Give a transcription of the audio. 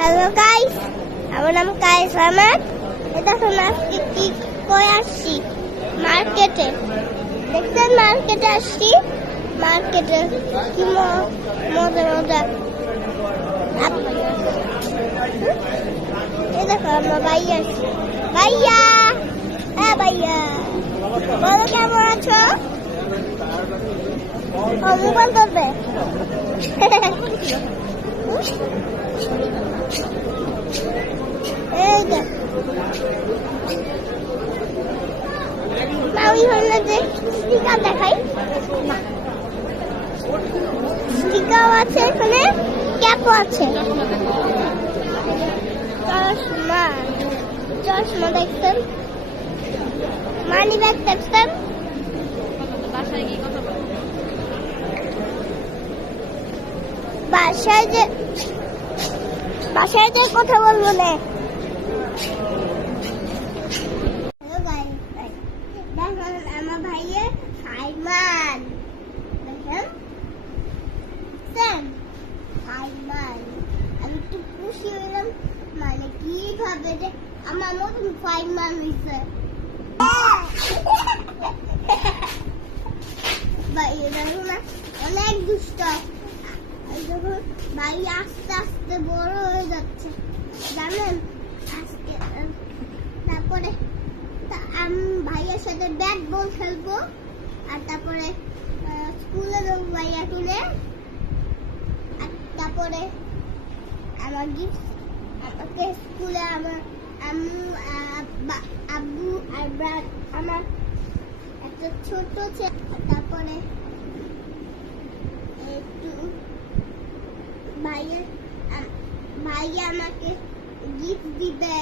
Hello guys, আমার নাম কায়েস আহমেদ। এটা তো আজকে কি করে আসছি মার্কেটে। দেখছেন মার্কেটে আসছি, মার্কেটে কি মজা মজা। এই দেখো আমার ভাইয়া আসছি। ভাইয়া, হ্যাঁ ভাইয়া, বলো কেমন আছো? মোবাইল ধরবে। এই দেখ মাউই হলে যে স্টিকার দেখাই, স্টিকার আছে, এখানে ক্যাপও আছে, চশমা চশমা দেখছেন, মানি ব্যাগ দেখছেন। বাসায় যে কথা বলবো না। আমার ভাইয়ের সাইমান দেখেন, সাইমান আমি একটু খুশি হইলাম, মানে কিভাবে যে আমার মতন সাইমান হয়েছে। অনেক দুষ্ট, ভাই আস্তে আস্তে বড় হয়ে যাচ্ছে জানেন আজকে। তারপরে আমি ভাইয়ের সাথে ব্যাট বল খেলবো, আর তারপরে স্কুলে যাবো ভাইয়া তুলে, আর তারপরে আমার গিফট আমাকে স্কুলে আমার আম্মু আব্বু আর আমার একটা ছোট ছেলে, তারপরে একটু ভাইয়া আমাকে গিফট দিবে।